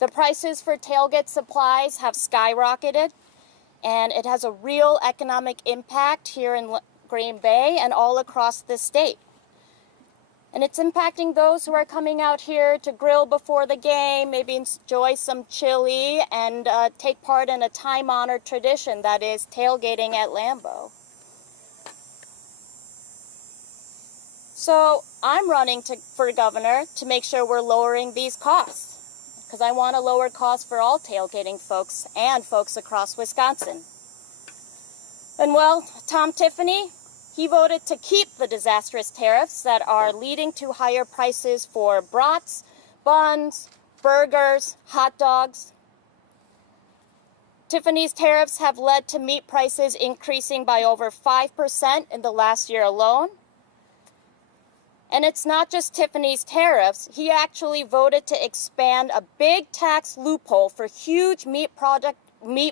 The prices for tailgate supplies have skyrocketed, and it has a real economic impact here in Green Bay and all across the state. And it's impacting those who are coming out here to grill before the game, maybe enjoy some chili, and take part in a time-honored tradition that is tailgating at Lambeau. So I'm running for governor to make sure we're lowering these costs, because I want to lower costs for all tailgating folks and folks across Wisconsin. And well, Tom Tiffany, he voted to keep the disastrous tariffs that are leading to higher prices for brats, buns, burgers, hot dogs. Tiffany's tariffs have led to meat prices increasing by over 5% in the last year alone. And it's not just Tiffany's tariffs. He actually voted to expand a big tax loophole for huge meat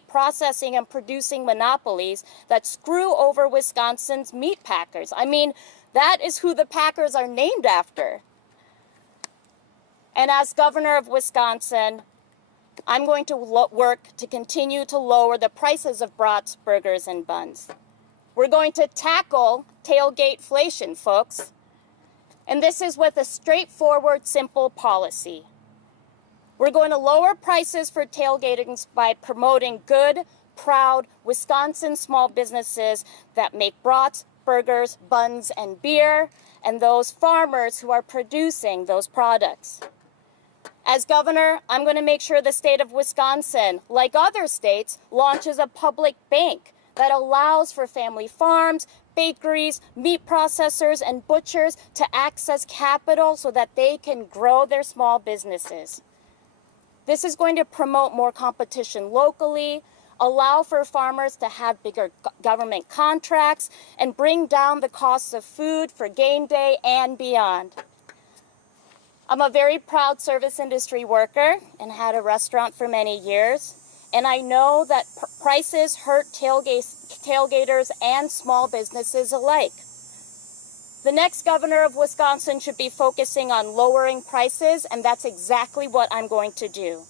processing and producing monopolies that screw over Wisconsin's meat packers. I mean, that is who the Packers are named after. And as governor of Wisconsin, I'm going to work to continue to lower the prices of brats, burgers, and buns. We're going to tackle tailgateflation, folks. And this is with a straightforward, simple policy. We're going to lower prices for tailgating by promoting good, proud Wisconsin small businesses that make brats, burgers, buns, and beer, and those farmers who are producing those products. As governor, I'm going to make sure the state of Wisconsin, like other states, launches a public bank that allows for family farms, bakeries, meat processors, and butchers to access capital so that they can grow their small businesses. This is going to promote more competition locally, allow for farmers to have bigger government contracts, and bring down the costs of food for game day and beyond. I'm a very proud service industry worker and had a restaurant for many years, and I know that prices hurt tailgaters and small businesses alike. The next governor of Wisconsin should be focusing on lowering prices, and that's exactly what I'm going to do.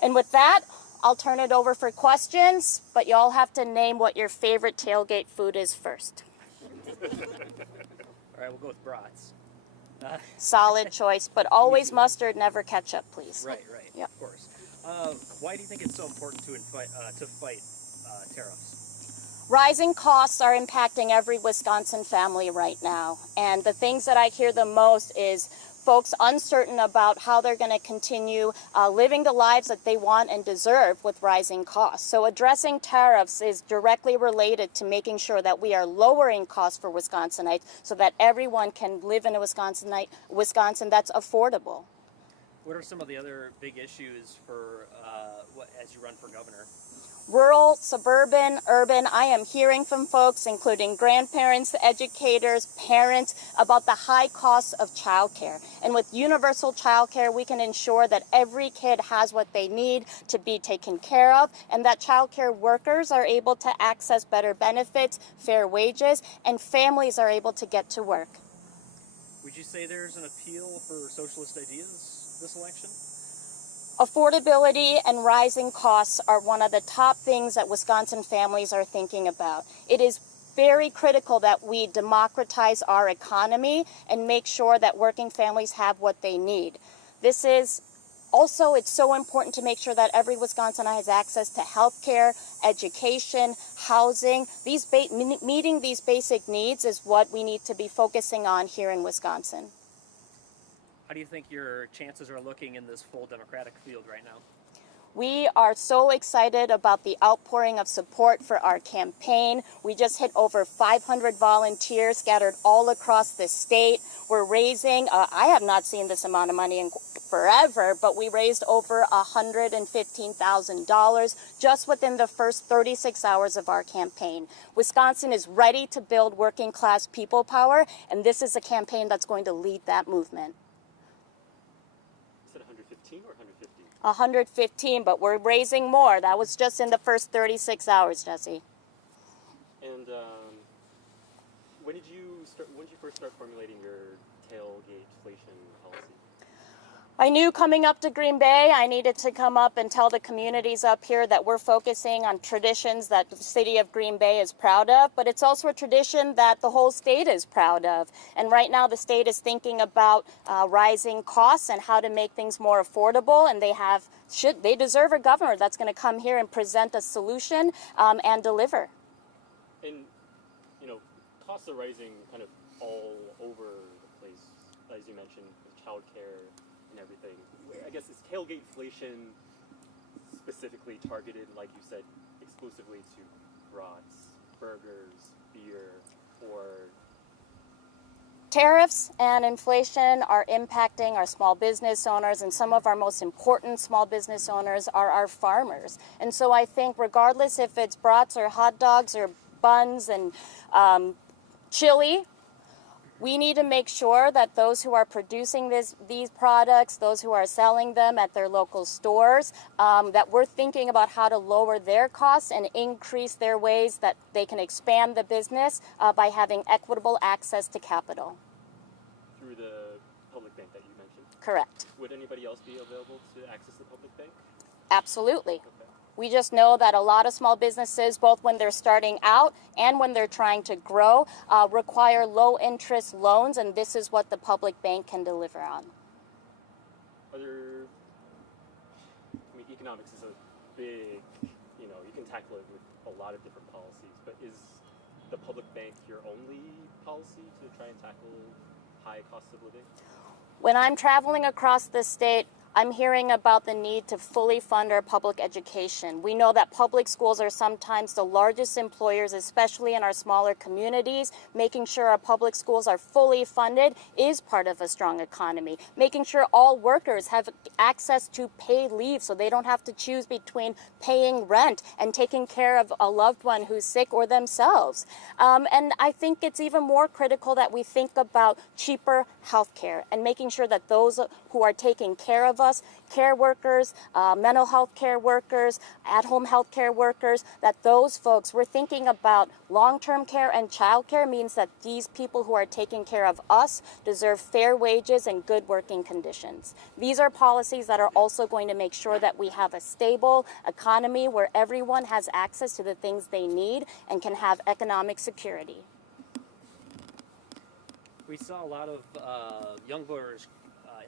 And with that, I'll turn it over for questions, but y'all have to name what your favorite tailgate food is first. All right, we'll go with brats. Solid choice, but always mustard, never ketchup, please. Right, Yep. of course. Why do you think it's so important to fight tariffs? Rising costs are impacting every Wisconsin family right now. And the things that I hear the most is folks uncertain about how they're going to continue living the lives that they want and deserve with rising costs. So addressing tariffs is directly related to making sure that we are lowering costs for Wisconsinites so that everyone can live in a Wisconsin that's affordable. What are some of the other big issues for as you run for governor? Rural, suburban, urban, I am hearing from folks, including grandparents, educators, parents, about the high costs of childcare. And with universal childcare, we can ensure that every kid has what they need to be taken care of, and that childcare workers are able to access better benefits, fair wages, and families are able to get to work. Would you say there's an appeal for socialist ideas this election? Affordability and rising costs are one of the top things that Wisconsin families are thinking about. It is very critical that we democratize our economy and make sure that working families have what they need. This is also, it's so important to make sure that every Wisconsinite has access to health care, education, housing. Meeting these basic needs is what we need to be focusing on here in Wisconsin. How do you think your chances are looking in this full Democratic field right now? We are so excited about the outpouring of support for our campaign. We just hit over 500 volunteers scattered all across the state. We're raising, I have not seen this amount of money in forever, but we raised over $115,000 just within the first 36 hours of our campaign. Wisconsin is ready to build working class people power, and this is a campaign that's going to lead that movement. 115, but we're raising more. That was just in the first 36 hours, Jesse. And when did you first start formulating your tailgateflation policy? I knew coming up to Green Bay, I needed to come up and tell the communities up here that we're focusing on traditions that the city of Green Bay is proud of, but it's also a tradition that the whole state is proud of. And right now the state is thinking about rising costs and how to make things more affordable, and they deserve a governor that's going to come here and present a solution and deliver. And, you know, costs are rising kind of all over the place, as you mentioned, with childcare and everything. I guess is tailgate inflation specifically targeted, like you said, exclusively to brats, burgers, beer, or... Tariffs and inflation are impacting our small business owners, and some of our most important small business owners are our farmers. And so I think regardless if it's brats or hot dogs or buns and chili, we need to make sure that those who are producing these products, those who are selling them at their local stores, that we're thinking about how to lower their costs and increase their ways that they can expand the business by having equitable access to capital. Through the public bank that you mentioned? Correct. Would anybody else be available to access the public bank? Absolutely. Okay. We just know that a lot of small businesses, both when they're starting out and when they're trying to grow, require low interest loans, and this is what the public bank can deliver on. I mean, economics is a big, you can tackle it with a lot of different policies, but is the public bank your only policy to try and tackle high cost of living? When I'm traveling across the state, I'm hearing about the need to fully fund our public education. We know that public schools are sometimes the largest employers, especially in our smaller communities. Making sure our public schools are fully funded is part of a strong economy. Making sure all workers have access to paid leave so they don't have to choose between paying rent and taking care of a loved one who's sick or themselves. And I think it's even more critical that we think about cheaper health care and making sure that those who are taking care of us, care workers, mental health care workers, at-home health care workers, that those folks, we're thinking about long-term care and child care means that these people who are taking care of us deserve fair wages and good working conditions. These are policies that are also going to make sure that we have a stable economy where everyone has access to the things they need and can have economic security. We saw a lot of young voters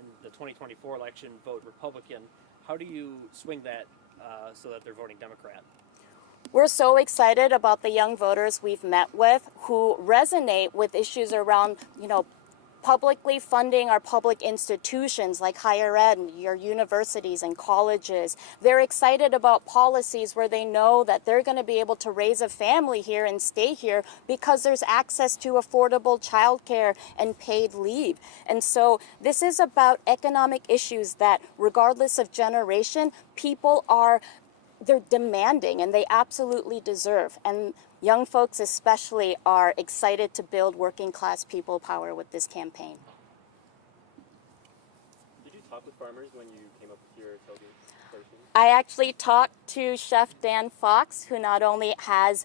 in the 2024 election vote Republican. How do you swing that so that they're voting Democrat? We're so excited about the young voters we've met with who resonate with issues around, publicly funding our public institutions like higher ed and your universities and colleges. They're excited about policies where they know that they're going to be able to raise a family here and stay here because there's access to affordable childcare and paid leave. And so this is about economic issues that, regardless of generation, they're demanding and they absolutely deserve. And young folks especially are excited to build working class people power with this campaign. Did you talk with farmers when you came up with your tailgate inflation? I actually talked to Chef Dan Fox, who not only has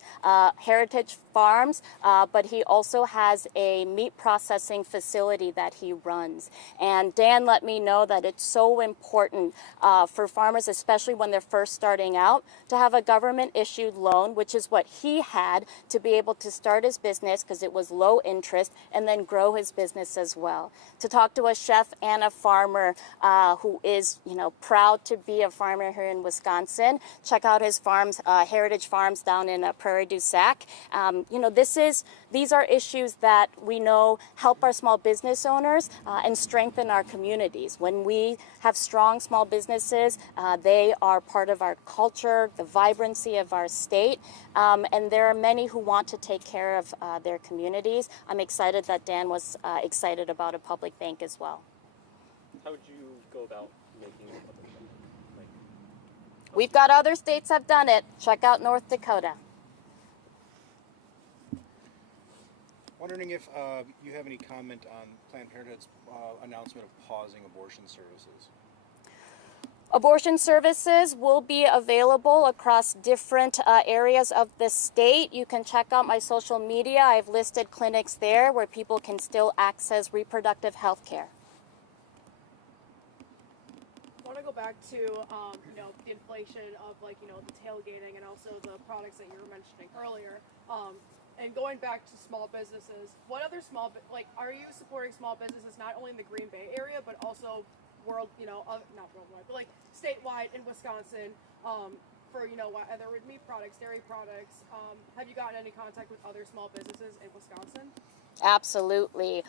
heritage farms, but he also has a meat processing facility that he runs. And Dan let me know that it's so important for farmers, especially when they're first starting out, to have a government-issued loan, which is what he had to be able to start his business because it was low interest, and then grow his business as well. To talk to a chef and a farmer who is, proud to be a farmer here in Wisconsin, check out his farms, Heritage Farms down in Prairie du Sac. These are issues that we know help our small business owners and strengthen our communities. When we have strong small businesses, they are part of our culture, the vibrancy of our state, and there are many who want to take care of their communities. I'm excited that Dan was excited about a public bank as well. How would you go about making it a public bank? We've got other states have done it. Check out North Dakota. Wondering if you have any comment on Planned Parenthood's announcement of pausing abortion services. Abortion services will be available across different areas of the state. You can check out my social media. I've listed clinics there where people can still access reproductive health care. go back to the inflation of the tailgating and also the products that you were mentioning earlier. And going back to small businesses, what other are you supporting small businesses not only in the Green Bay area but also not worldwide, but statewide in Wisconsin? For whether with meat products, dairy products, have you gotten any contact with other small businesses in Wisconsin? Absolutely.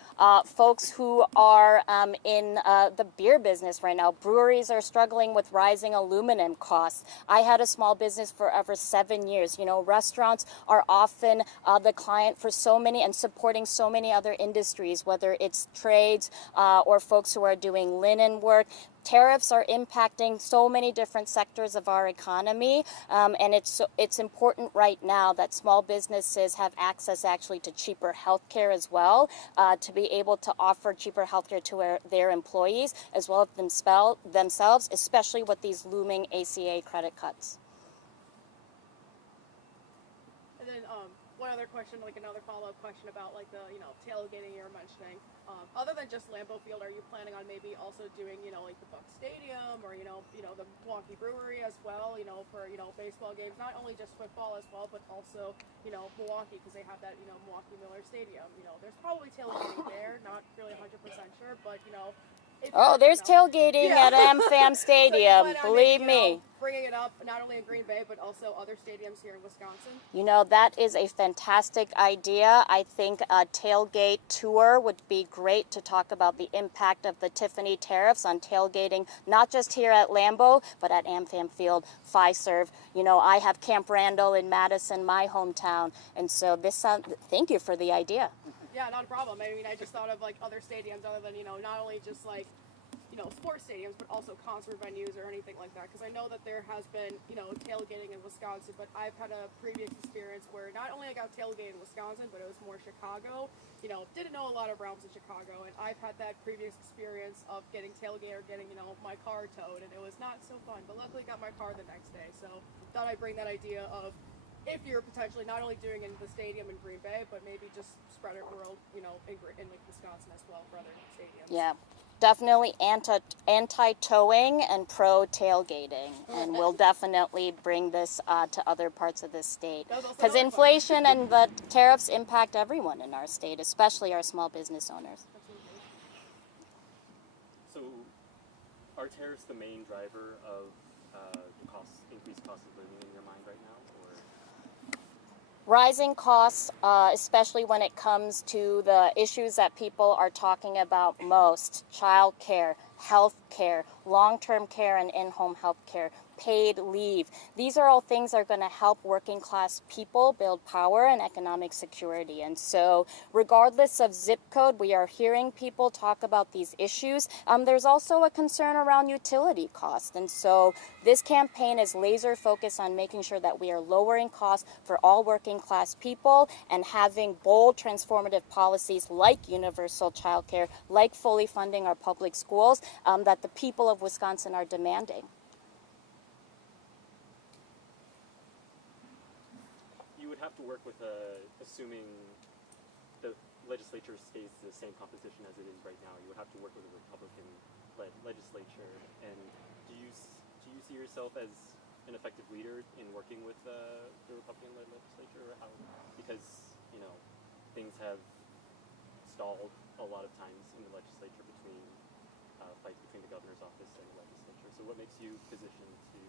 Folks who are in the beer business right now, breweries are struggling with rising aluminum costs. I had a small business for over 7 years. Restaurants are often the client for so many and supporting so many other industries, whether it's trades or folks who are doing linen work. Tariffs are impacting so many different sectors of our economy, and it's important right now that small businesses have access actually to cheaper health care as well, to be able to offer cheaper health care to their employees as well as themselves, especially with these looming ACA credit cuts. And then one other question, another follow-up question about the tailgating you were mentioning. Other than just Lambeau Field, are you planning on maybe also doing the Buck Stadium or the Milwaukee Brewery as well? For baseball games, not only just football as well, but also Milwaukee, because they have that Milwaukee Miller Stadium. There's probably tailgating there, not really 100% sure, but There's tailgating at AmFam Stadium, so believe maybe, me. Bringing it up not only in Green Bay, but also other stadiums here in Wisconsin. That is a fantastic idea. I think a tailgate tour would be great to talk about the impact of the Tiffany tariffs on tailgating, not just here at Lambeau, but at AmFam Field, Fiserv. I have Camp Randall in Madison, my hometown, and so thank you for the idea. Yeah, not a problem. I mean, I just thought of other stadiums other than not only just sports stadiums, but also concert venues or anything like that. Because I know that there has been tailgating in Wisconsin, but I've had a previous experience where not only I got tailgated in Wisconsin, but it was more Chicago. Didn't know a lot of realms in Chicago, and I've had that previous experience of getting tailgated or getting my car towed, and it was not so fun. But luckily, got my car the next day, so thought I'd bring that idea of, if you're potentially not only doing in the stadium in Green Bay, but maybe just spread it world, in Wisconsin as well for other stadiums. Yeah, definitely anti-towing and pro-tailgating, and we'll definitely bring this to other parts of the state. Because inflation and the tariffs impact everyone in our state, especially our small business owners. So, are tariffs the main driver of increased cost of living in your mind right now? Rising costs, especially when it comes to the issues that people are talking about most: child care, health care, long-term care and in-home health care, paid leave. These are all things that are going to help working class people build power and economic security. And so regardless of zip code, we are hearing people talk about these issues. There's also a concern around utility costs. And so this campaign is laser focused on making sure that we are lowering costs for all working class people and having bold transformative policies like universal child care, like fully funding our public schools, that the people of Wisconsin are demanding. Have to work with assuming the legislature stays the same composition as it is right now. You would have to work with a Republican-led legislature. And do you see yourself as an effective leader in working with the Republican-led legislature? Or how? Because things have stalled a lot of times in the legislature between fights between the governor's office and the legislature. So what makes you positioned to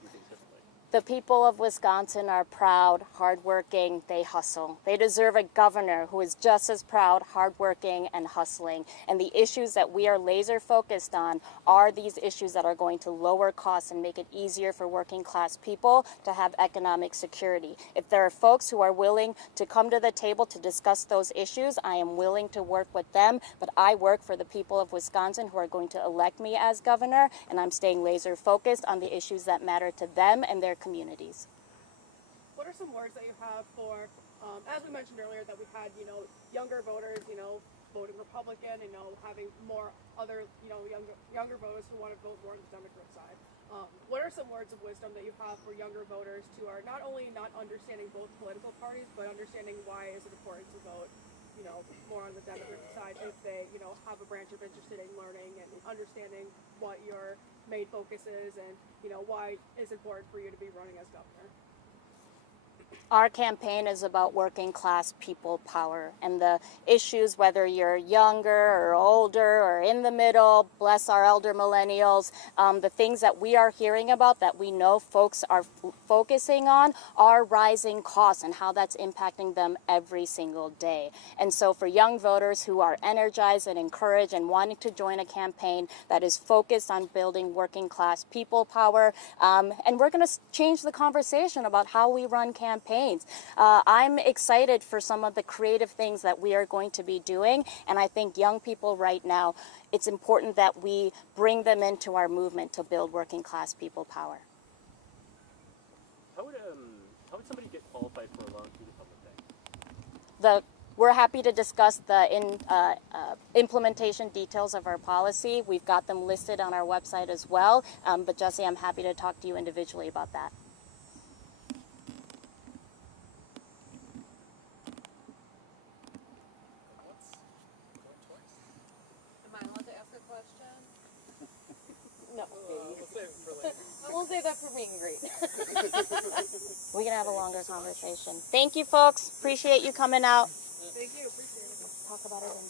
do things differently? The people of Wisconsin are proud, hardworking, they hustle. They deserve a governor who is just as proud, hardworking, and hustling. And the issues that we are laser focused on are these issues that are going to lower costs and make it easier for working class people to have economic security. If there are folks who are willing to come to the table to discuss those issues, I am willing to work with them. But I work for the people of Wisconsin who are going to elect me as governor, and I'm staying laser focused on the issues that matter to them and their communities. What are some words that you have for, as we mentioned earlier, that we've had, younger voters, voting Republican, having more other, younger voters who want to vote more on the Democrat side. What are some words of wisdom that you have for younger voters who are not only not understanding both political parties, but understanding why is it important to vote, more on the Democrat side if they, have a branch of interest in learning and understanding what your main focus is, and why it's important for you to be running as governor. Our campaign is about working class people power and the issues, whether you're younger or older or in the middle, bless our elder millennials, the things that we are hearing about that we know folks are focusing on are rising costs and how that's impacting them every single day. And so for young voters who are energized and encouraged and wanting to join a campaign that is focused on building working class people power, and we're going to change the conversation about how we run campaigns. I'm excited for some of the creative things that we are going to be doing, and I think young people right now, it's important that we bring them into our movement to build working class people power. How would somebody get qualified for a loan through the public bank? We're happy to discuss the implementation details of our policy. We've got them listed on our website as well, but Jesse, I'm happy to talk to you individually about that. Am I allowed to ask a question? No. We'll save it for later. I won't save that for meet and greet. We can have a longer conversation. Thank you, folks. Appreciate you coming out. Thank you. Appreciate it. Talk about it in